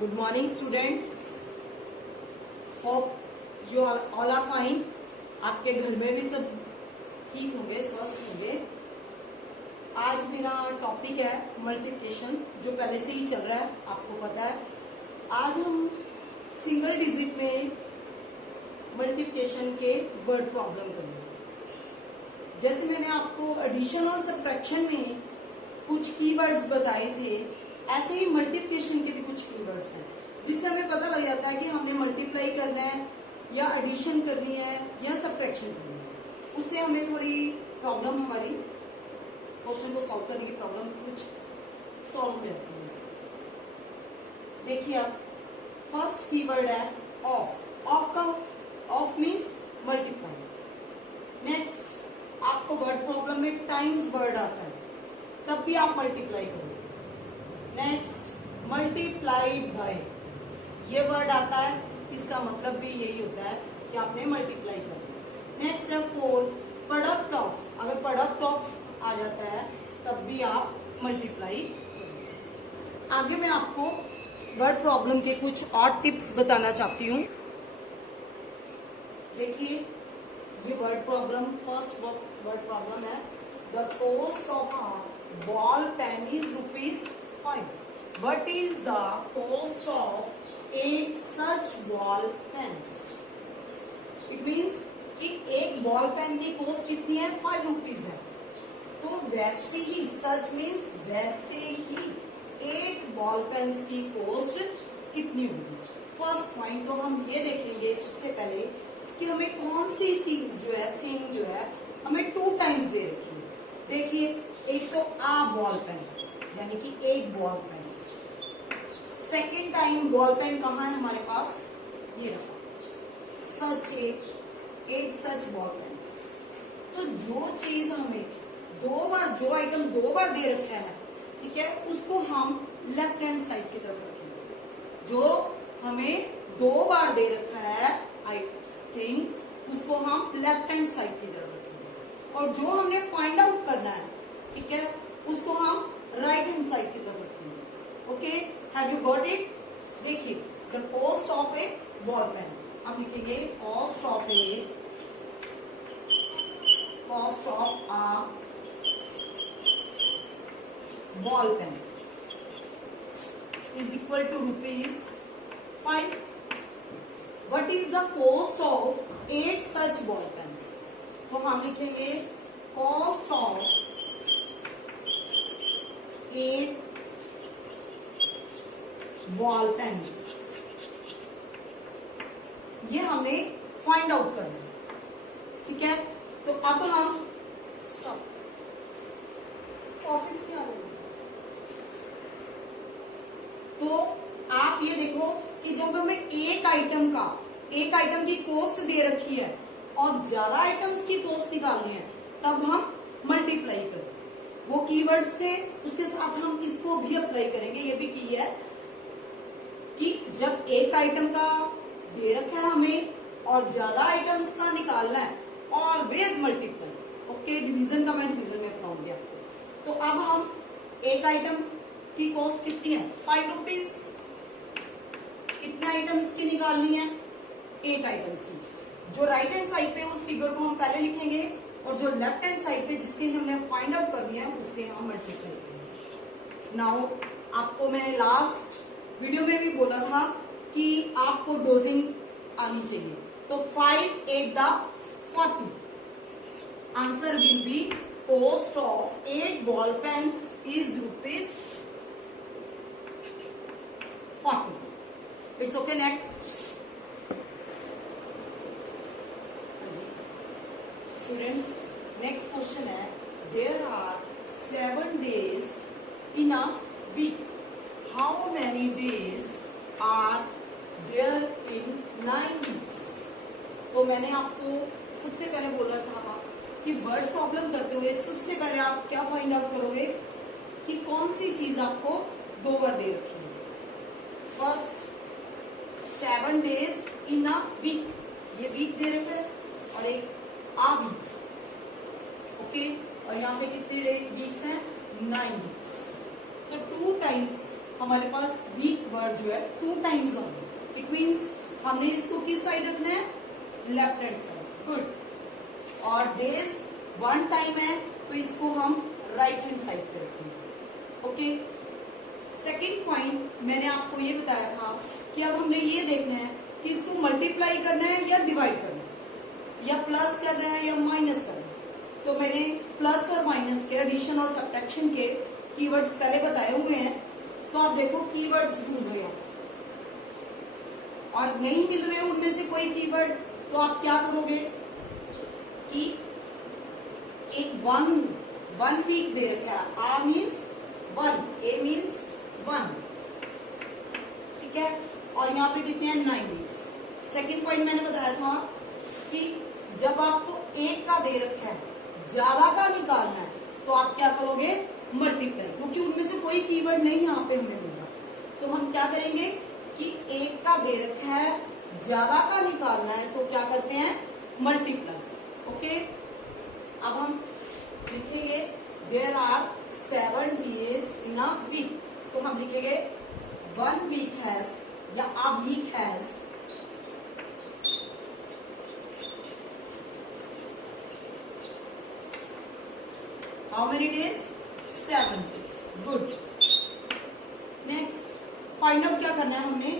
Good morning students. Hope you all are fine. आपके घर में भी सब ठीक होंगे, स्वस्थ होंगे. आज मेरा टॉपिक है मल्टीप्लिकेशन, जो पहले से ही चल रहा है, आपको पता है. आज हम सिंगल डिजिट में मल्टीप्लिकेशन के वर्ड प्रॉब्लम करेंगे. जैसे मैंने आपको एडिशन और सब्ट्रैक्शन में कुछ कीवर्ड्स बताए थे, ऐसे ही मल्टीप्लिकेशन के भी कुछ कीवर्ड्स हैं, जिससे हमें पता लग जाता है कि हमने मल्टीप्लाई करना है या एडिशन करनी है या सब्ट्रैक्शन करनी है. उससे हमें थोड़ी प्रॉब्लम, हमारी क्वेश्चन को सॉल्व करने की प्रॉब्लम कुछ सॉल्व हो जाती है. देखिए आप, फर्स्ट कीवर्ड है of. Of means multiply. Next आपको वर्ड प्रॉब्लम में टाइम्स वर्ड आता है, तब भी आप मल्टीप्लाई करोगे. नेक्स्ट मल्टीप्लाइड बाय, ये वर्ड आता है, इसका मतलब भी यही होता है कि आपने मल्टीप्लाई करना. नेक्स्ट है फोर्थ प्रोडक्ट ऑफ. अगर प्रोडक्ट ऑफ आ जाता है तब भी आप मल्टीप्लाई करोगे. आगे मैं आपको वर्ड प्रॉब्लम के कुछ और टिप्स बताना चाहती हूँ. देखिए ये word problem, first word problem है, the cost of a ball pen is ₹5. What is the cost of 8 such ball pens? It means कि एक बॉल पेन की कॉस्ट कितनी है? ₹5 है. तो वैसे ही, सच मीन्स वैसे ही 8 बॉल पेन की कॉस्ट कितनी होगी. फर्स्ट पॉइंट तो हम ये देखेंगे सबसे पहले कि हमें कौन सी चीज जो है, थिंग जो है, हमें 2 टाइम्स दे रखी है. देखिए, एक तो आ बॉल पेन, यानी कि एक ball pen. Second time ball pen कहाँ है हमारे पास? ये रहा, सच 8 सच बॉल पेन्स. तो जो चीज हमें दो बार, जो आइटम 2 बार दे रखा है, ठीक है, उसको हम लेफ्ट हैंड साइड की तरफ रखेंगे. जो हमें 2 बार दे रखा है आई थिंक, उसको हम लेफ्ट हैंड साइड की तरफ रखेंगे. और जो हमने फाइंड आउट करना है, ठीक है, उसको हम राइट हैंड साइड की तरफ रखेंगे. Okay, have you got it? देखिए, the cost of a ball pen, आप लिखेंगे cost of a ball pen is equal to ₹5. What is the cost of 8 such ball pens? तो हम लिखेंगे cost of 8 बॉल पेन्स. ये हमें find out करना है, ठीक है. तो अब हम स्टॉप ऑफिस में आ रहे हैं. तो आप ये देखो कि जब हमें एक आइटम की कॉस्ट दे रखी है और ज्यादा आइटम्स की कॉस्ट निकालनी है, तब हम मल्टीप्लाई करें. वो कीवर्ड्स थे, उसके साथ हम इसको भी अप्लाई करेंगे. ये भी की है कि जब एक आइटम का दे रखा है हमें और ज्यादा आइटम्स का निकालना है, ऑलवेज मल्टीप्लाई. ओके, डिवीजन का मैं डिवीजन में बताऊंगी आपको. तो अब हम एक आइटम की कॉस्ट कितनी है? ₹5. कितने आइटम्स की निकालनी है? 8 आइटम्स की. जो राइट हैंड साइड पे उस फिगर को हम पहले लिखेंगे, और जो लेफ्ट हैंड साइड पे जिसकी हमने फाइंड आउट करनी है, उससे हम मल्टीप्लाई करेंगे. नाउ आपको मैंने लास्ट वीडियो में भी बोला था कि आपको डोजिंग आनी चाहिए. तो 5 8 40. Answer will be cost of 8 ball pens is ₹40. It's okay. Next students, next question है, there are 7 days in a week. How many days are there in 9 weeks? तो मैंने आपको सबसे पहले बोला था कि वर्ड प्रॉब्लम करते हुए सबसे पहले आप क्या फाइंड आउट करोगे कि कौन सी चीज आपको 2 बार दे रखी है. First 7 days in a week, ये वीक दे रखा है, और एक आ वीक. ओके, और यहाँ पे कितने वीक्स हैं? 9 वीक्स. तो 2 टाइम्स हमारे पास वीक वर्ड जो है 2 टाइम्स होंगे, इट मीन्स हमने इसको किस साइड रखना है, लेफ्ट हैंड साइड, गुड। और डेज 1 टाइम है तो इसको हम राइट हैंड साइड पे रखेंगे, ओके। सेकेंड पॉइंट मैंने आपको ये बताया था कि अब हमने ये देखना है कि इसको मल्टीप्लाई करना है या डिवाइड करना है, या प्लस करना है या माइनस करना है। तो मैंने प्लस और माइनस के, एडिशन और सब्ट्रैक्शन के कीवर्ड्स पहले बताए हुए हैं, तो आप देखो कीवर्ड्स ढूंढ रहे हो और नहीं मिल रहे उनमें से कोई कीवर्ड, तो आप क्या करोगे कि एक वन वीक दे रखा है, आ मीन्स 1, ए मीन्स 1, ठीक है। और यहाँ पे कितने हैं, 9 वीक्स। सेकेंड पॉइंट मैंने बताया था कि जब आपको एक का दे रखा है, ज्यादा का निकालना है, तो आप क्या करोगे, मल्टीप्लाई, क्योंकि उनमें से कोई कीवर्ड नहीं यहाँ पे हमें मिला, तो हम क्या करेंगे कि एक का दे रखा है, ज्यादा का निकालना है, तो क्या करते हैं, मल्टीप्लाई, ओके। अब हम लिखेंगे there are 7 days in a week, तो हम लिखेंगे 1 वीक हैज या a week has how many days, 7 days, good। Next find out क्या करना है हमने,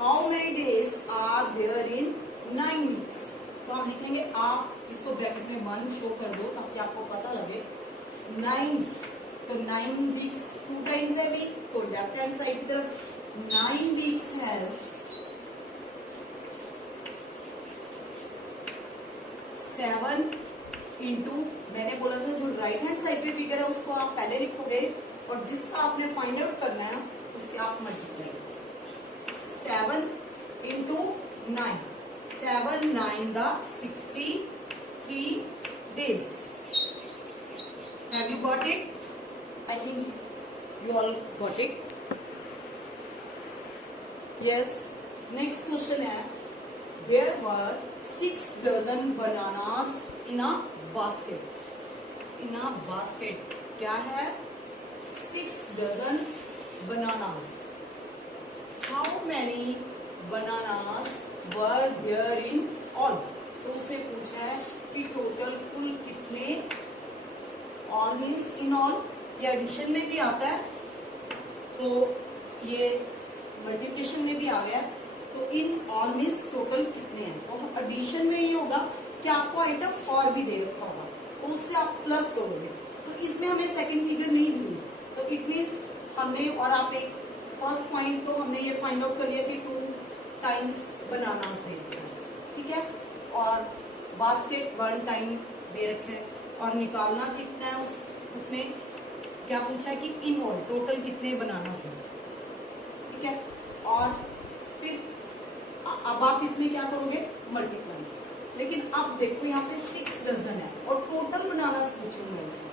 how many days are there in 9 weeks, तो हम लिखेंगे, आप इसको ब्रैकेट में 1 शो कर दो ताकि आपको पता लगे। 9, तो 9 वीक्स 2 टाइम्स है वीक, तो लेफ्ट हैंड साइड की तरफ 9 वीक्स हैज 7 इंटू, मैंने बोला था जो राइट हैंड साइड पे फिगर है उसको आप पहले लिखोगे और जिसका आपने फाइंड आउट करना है उससे आप multiply, 7 into 9, 7 9 the 63 days। Have you got it? I think you all got it. Yes. Next question है, there were 6 dozen bananas in a basket। in a basket क्या है, 6 dozen bananas। how many bananas were there in all, तो उसने पूछा है कि total कुल कितने, all means in all, ये एडिशन में भी आता है तो ये मल्टीप्लिकेशन में भी आ गया, तो इन ऑल मीन्स टोटल कितने हैं, तो एडिशन में ये होगा कि आपको आइटम और भी दे रखा होगा तो उससे आप प्लस करोगे, तो इसमें हमें सेकंड फिगर नहीं दी, तो इट मीन्स हमने, और आप एक फर्स्ट पॉइंट तो हमने ये फाइंड आउट कर लिया कि 2 टाइम्स बनानास दे रखे हैं, ठीक है, और बास्केट 1 टाइम दे रखे हैं, और निकालना कितना है उसमें क्या पूछा है कि इन ऑल टोटल कितने बनानास हैं, ठीक है। और फिर अब आप इसमें क्या करोगे, मल्टीप्लाई। लेकिन अब देखो यहाँ पे 6 डजन है और टोटल बनानास पूछे हुए हैं इसमें,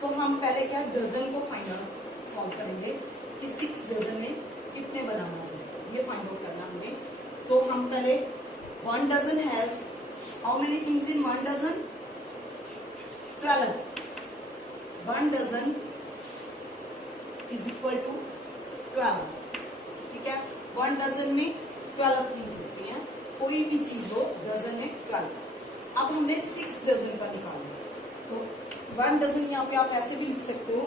तो हम पहले क्या डजन को फाइंड आउट सॉल्व करेंगे कि 6 डजन में कितने बनानास हैं, ये फाइंड आउट करना हमने। तो हम पहले 1 dozen has how many things in 1 dozen, 12। 1 dozen is equal to 12, ठीक है। 1 डजन में 12 थिंग्स होती हैं, कोई भी चीज हो डजन में 12। अब हमने 6 डजन का निकालना, तो 1 डजन यहाँ पे आप ऐसे भी लिख सकते हो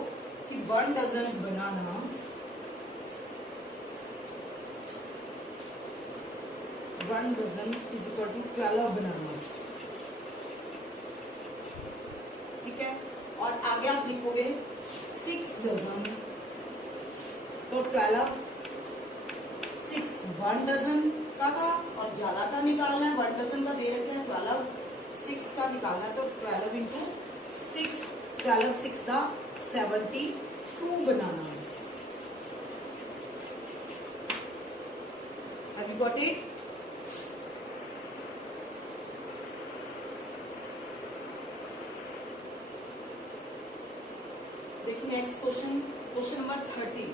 कि 1 dozen bananas, 1 dozen is equal to 12 bananas, ठीक है। और आगे आप लिखोगे 6 डजन, तो 12 6 1 डजन का था और ज्यादा का निकालना है, 1 डजन का दे रखे हैं 12, 6 का निकालना है, तो 12 इंटू 6, 12 6 दा 72 bananas. Have you got it? देखिए नेक्स्ट क्वेश्चन, क्वेश्चन नंबर 13।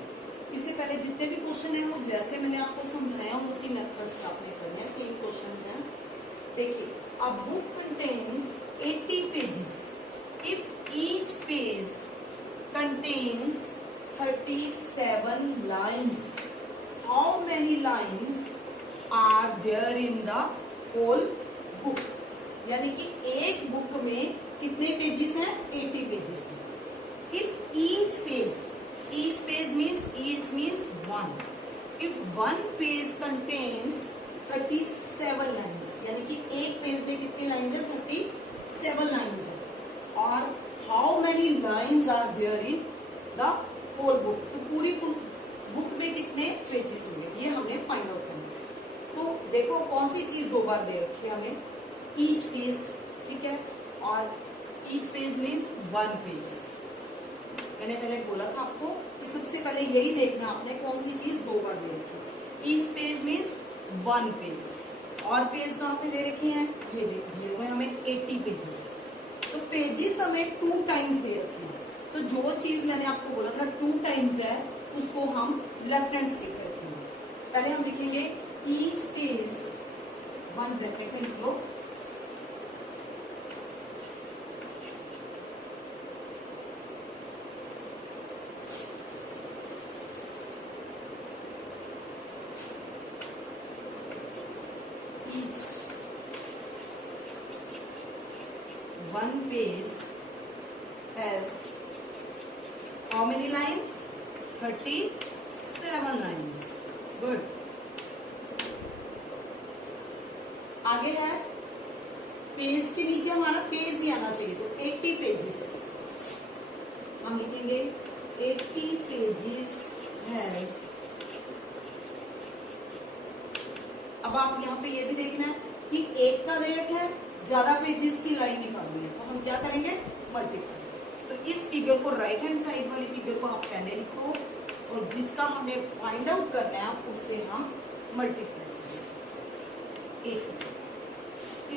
इससे पहले जितने भी क्वेश्चन है वो जैसे मैंने आपको समझाया उसी मेथड से आपने करना है, सेम क्वेश्चंस हैं। देखिए, a book contains 80 pages, if each page contains 37 lines, lines are there in the whole book, यानी कि एक बुक में कितने पेजेस हैं? 80 पेजेस हैं। If each page means one. If one page contains 37 lines, यानी कि एक पेज में कितनी लाइन्स है? 37 लाइन्स है। और how many lines are there in the whole book? तो पूरी बुक में कितने पेजेस होंगे, ये हमने फाइंड आउट करना। तो देखो कौन सी चीज दो बार दे रखी है हमें? ईच पेज, ठीक है, और each page means one page. मैंने पहले बोला था आपको कि सबसे पहले यही देखना आपने कौन सी चीज दो बार दे रखी है। Each page means one page. और पेज कहाँ पे दे रखे हैं? ये दिए हुए हमें 80 पेजेस। तो पेजेस हमें 2 टाइम्स दे रखे हैं। तो जो चीज मैंने आपको बोला था 2 टाइम्स है, उसको हम लेफ्ट हैंड साइड पे रखेंगे। पहले हम लिखेंगे ईच पेज, 1 ब्रैकेट में लिख लो, each one page has how many lines? 37 lines. Good. आगे है पेज के नीचे हमारा पेज ही आना चाहिए, तो 80 पेजेस हम लिखेंगे 80 पेजेस हैज। अब आप यहाँ पे ये भी देखना है कि एक का दे रखा है, ज्यादा पेजेस की लाइन निकालनी है, तो हम क्या करेंगे? मल्टीप्लाई। तो इस फिगर को राइट हैंड साइड वाली फिगर को आप पहले लिखो, और जिसका हमने फाइंड आउट करना है उससे हम मल्टीप्लाई करेंगे।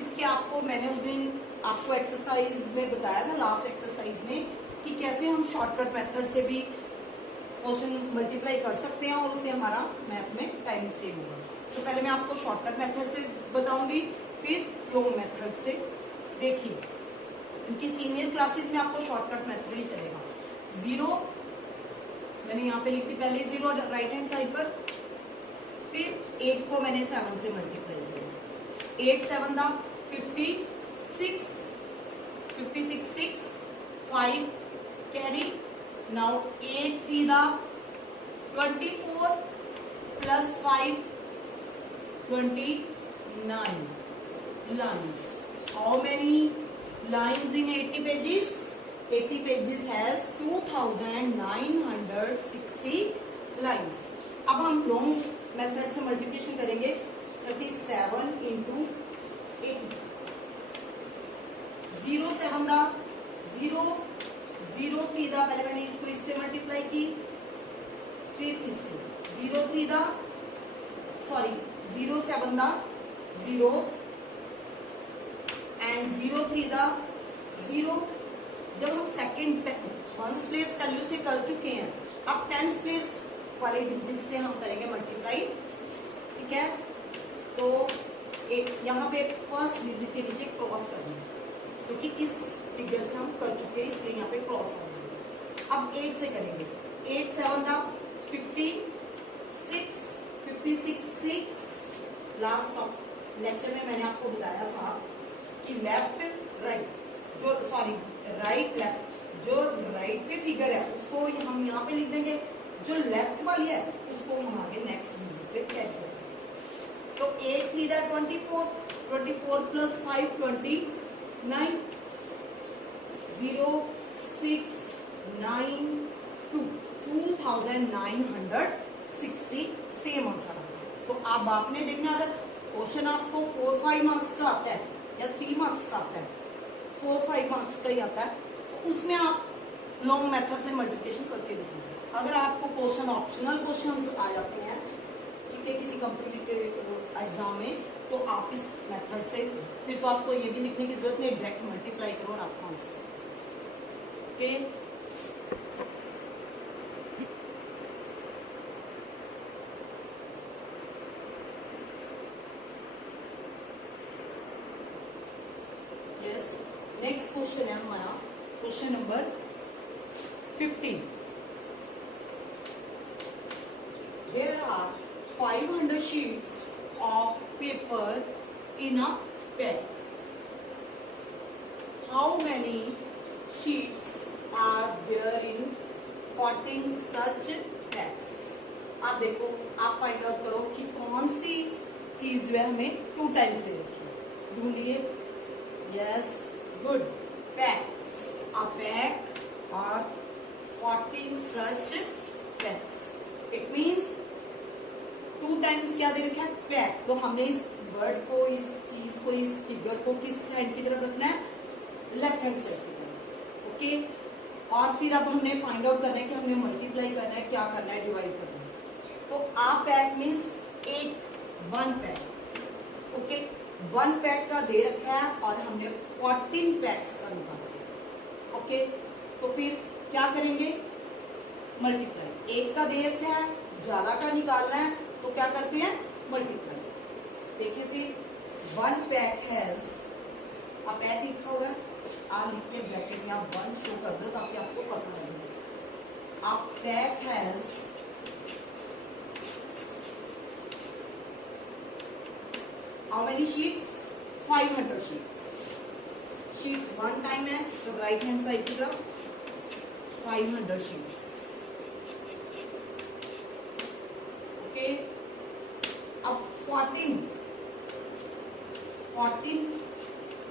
इसके आपको मैंने उस दिन आपको एक्सरसाइज में बताया था, लास्ट एक्सरसाइज में, कि कैसे हम शॉर्टकट मेथड से भी क्वेश्चन मल्टीप्लाई कर सकते हैं और उससे हमारा मैथ में टाइम सेव होगा। तो पहले मैं आपको शॉर्टकट मेथड से बताऊंगी, फिर लॉन्ग मेथड से। देखिए, क्योंकि सीनियर क्लासेस में आपको शॉर्टकट मेथड ही चलेगा। 0 मैंने यहाँ पे लिख दी पहले 0 राइट हैंड साइड पर, फिर 8 को मैंने 7 से मल्टीप्लाई किया। 8 7 दा 56, 6 5 कैरी। नाउ 8 3 दा 24 plus 5 29 lines. How many lines in 80 pages? 80 pages has 2960 lines. अब हम लॉन्ग मेथड से मल्टीप्लिकेशन करेंगे। 37 इंटू 80, 0 7 दा 0, 0 3 दा, पहले मैंने इसको इससे मल्टीप्लाई की, फिर इससे 0 3 दा, सॉरी 0 7 दा 0 एंड 0 3 दा 0। जब हम सेकेंड 1st प्लेस वैल्यू से कर चुके हैं, अब 10th प्लेस वाले डिजिट से हम करेंगे मल्टीप्लाई, ठीक है। तो एक यहाँ पे फर्स्ट डिजिट के नीचे क्रॉस करना है, क्योंकि इस फिगर से हम कर चुके हैं, इसलिए यहाँ पे क्रॉस करना है। अब 8 से करेंगे। 8 7 दा 56, 6। लास्ट लेक्चर में मैंने आपको बताया था कि लेफ्ट राइट, जो सॉरी राइट लेफ्ट, जो राइट पे फिगर है उसको हम यहाँ पे लिख देंगे, जो लेफ्ट वाली है उसको हम आगे नेक्स्ट डिजिट पे ऐड करेंगे। तो 8 3 दा 24, 24 प्लस 5 29, 0 6 9 2, 2960 सेम आंसर। तो अब आपने देखना, अगर क्वेश्चन आपको 4-5 मार्क्स का आता है या 3 मार्क्स का आता है, 4-5 मार्क्स का ही आता है, तो उसमें आप लॉन्ग मेथड से मल्टीप्लिकेशन करके देखेंगे। अगर आपको क्वेश्चन ऑप्शनल क्वेश्चंस आ जाते हैं, ठीक है, किसी कॉम्पिटिटिव एग्जाम में, तो आप इस मेथड से, फिर तो आपको ये भी लिखने की जरूरत नहीं, डायरेक्ट मल्टीप्लाई करो और आपका आंसर। ओके, नेक्स्ट क्वेश्चन है हमारा question number 15। There are 5 500 sheets of paper in a pack. How many sheets are there in 14 such packs? आप देखो, आप फाइंड आउट करो कि कौन सी चीज जो है हमें 2 टाइम्स दे रखी है। ढूंढिए। Yes, good. Pack, a pack और 14 सच पैक्स। इट मीन्स 2 टाइम्स क्या दे रखा है? पैक। तो हमने इस वर्ड को, इस चीज को, इस फिगर को किस हैंड की तरफ रखना है? लेफ्ट हैंड साइड की तरफ। ओके। और फिर अब हमने फाइंड आउट करना है कि हमने मल्टीप्लाई करना है, क्या करना है? डिवाइड करना है। तो आ पैक मीन्स एक, 1 पैक। ओके, 1 पैक का दे रखा है और हमने 14 पैक्स का निकाला है। ओके, तो फिर क्या करेंगे? मल्टीप्लाई। एक का दे रखा है, ज्यादा का निकालना है, तो क्या करते हैं? मल्टीप्लाई। देखिए फिर 1 पैक हैज, अब पैक लिखा हुआ है, आ लिख के ब्रैकेट में आप 1 शो कर दो ताकि आपको पता लगे। आप pack has how many sheets? 500 sheets. Sheets 1 time है तो राइट हैंड साइड की तरफ 500 sheets. ओके, अब 14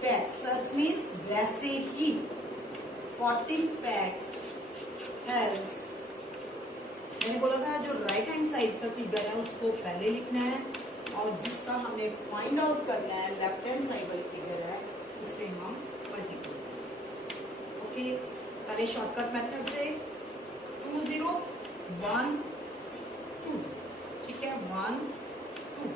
पैक्स, सच मीन्स वैसे ही 14 पैक्स हैज, मैंने बोला था जो राइट हैंड साइड का फिगर है उसको पहले लिखना है और जिसका हमें फाइंड आउट करना है लेफ्ट हैंड साइड वाली फिगर है उससे हम मल्टीप्लाई। ओके, पहले शॉर्टकट मेथड से 2 0 1 2, ठीक है, 1 2।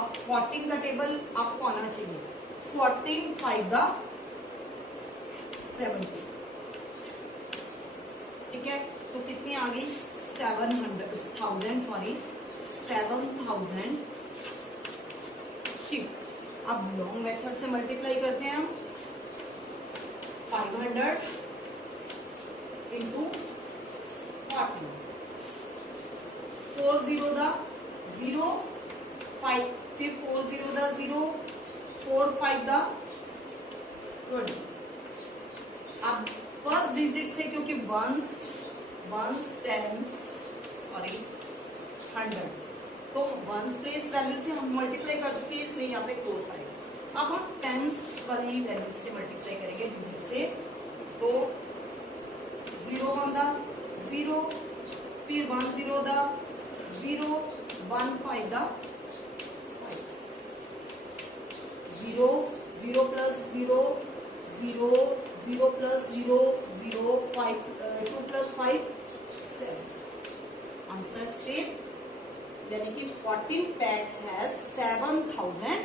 अब 14 का टेबल आपको आना चाहिए। 14 5 70, ठीक है, तो कितनी आ गई? 7,000 शीट्स। अब लॉन्ग मेथड से मल्टीप्लाई करते हैं हम। 500 इंटू 40, 4 0 दा 0 5, फिर 4 0 दा 0, 4 5 दा 20। अब फर्स्ट डिजिट से, क्योंकि वंस टेंस, सॉरी 100, तो वंस प्लेस वैल्यू से हम मल्टीप्लाई कर चुके हैं, इसलिए यहाँ पे क्लोज आएगा। अब हम टेंस वाली वैल्यू से मल्टीप्लाई करेंगे डिजिट से, तो 0 1 दा 0, फिर 1 0 दा 0, 1 5 दा 5, 0 0 plus 0 0 0 plus 0 0 5 2 plus 5 7। Answer state, यानी कि 14 packs has 7,000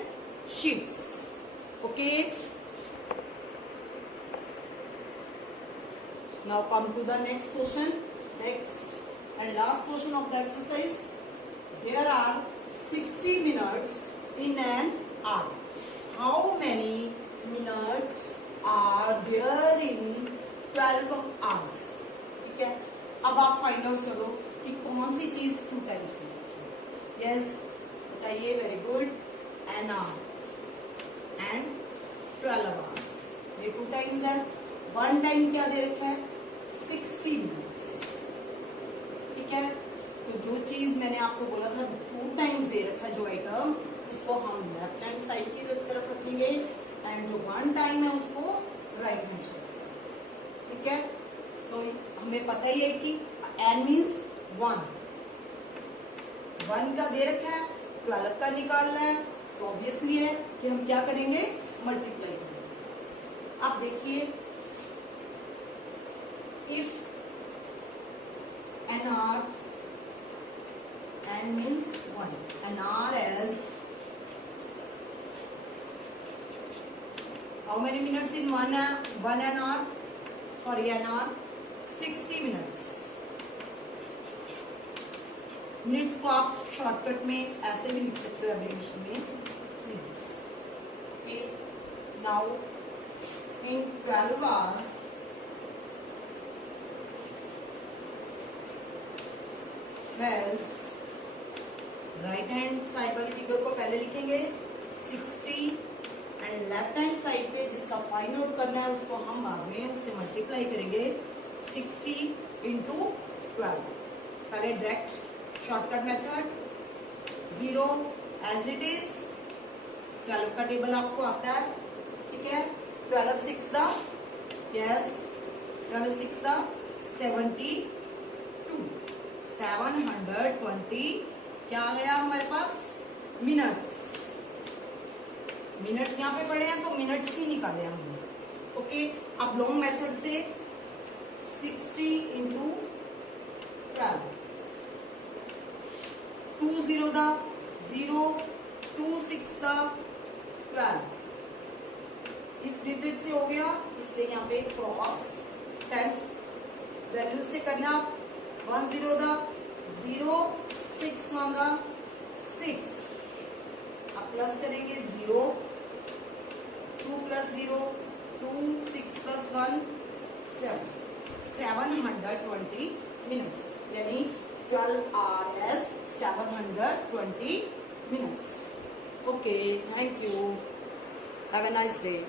sheets. Okay, now come to the next question, next and last question of the exercise. There are 60 minutes in an hour. How many minutes are there in 12 hours? ठीक है, अब आप find out करो कि कौन सी चीज 2 times में। Yes, बताइए। Very good. An hour and 12 hours, ये 2 टाइम्स है। 1 टाइम क्या दे रखा है? 60 मिनट्स। ठीक है, तो जो चीज मैंने आपको बोला था 2 टाइम्स दे रखा है जो आइटम, उसको हम लेफ्ट हैंड साइड की तरफ रखेंगे एंड जो 1 टाइम है उसको राइट हैंड साइड। ठीक है, तो हमें पता ही है कि एन मीन्स 1 का दे रखा है, 12 का निकालना है, तो ऑब्वियसली है कि हम क्या करेंगे? मल्टीप्लाई करेंगे। आप देखिए, if an hour, an means 1, an hour has how many minutes in 1 an hour? Sorry, an hour 60 minutes. Minutes को आप शॉर्टकट में ऐसे भी लिख सकते हो, एब्रिविएशन में minutes. Okay, now in 12 hours has right hand side वाली फिगर को पहले लिखेंगे 60 एंड लेफ्ट हैंड साइड पे जिसका फाइंड आउट करना है उसको हम बाद में उससे मल्टीप्लाई करेंगे 60 इंटू 12। पहले direct shortcut method 0 as it is. 12 का टेबल आपको आता है, ठीक है। 12 6 द यस 12 6 द 72 720 क्या आ गया हमारे पास मिनट्स। मिनट यहाँ पे पड़े हैं तो मिनट्स ही निकाले हमने। ओके, अब लॉन्ग मेथड से 60 इंटू 12 2 0 द 0 2 6 द 12 इस डिजिट से हो गया, इसलिए यहाँ पे क्रॉस 10 वैल्यू से करना। 1 0 द 0 6 मांगा 6, अब प्लस करेंगे 0 2 प्लस 0 2 6 प्लस 1 7 720 मिनट्स, यानी 12 hours 720 minutes. Okay, thank you. Have a nice day.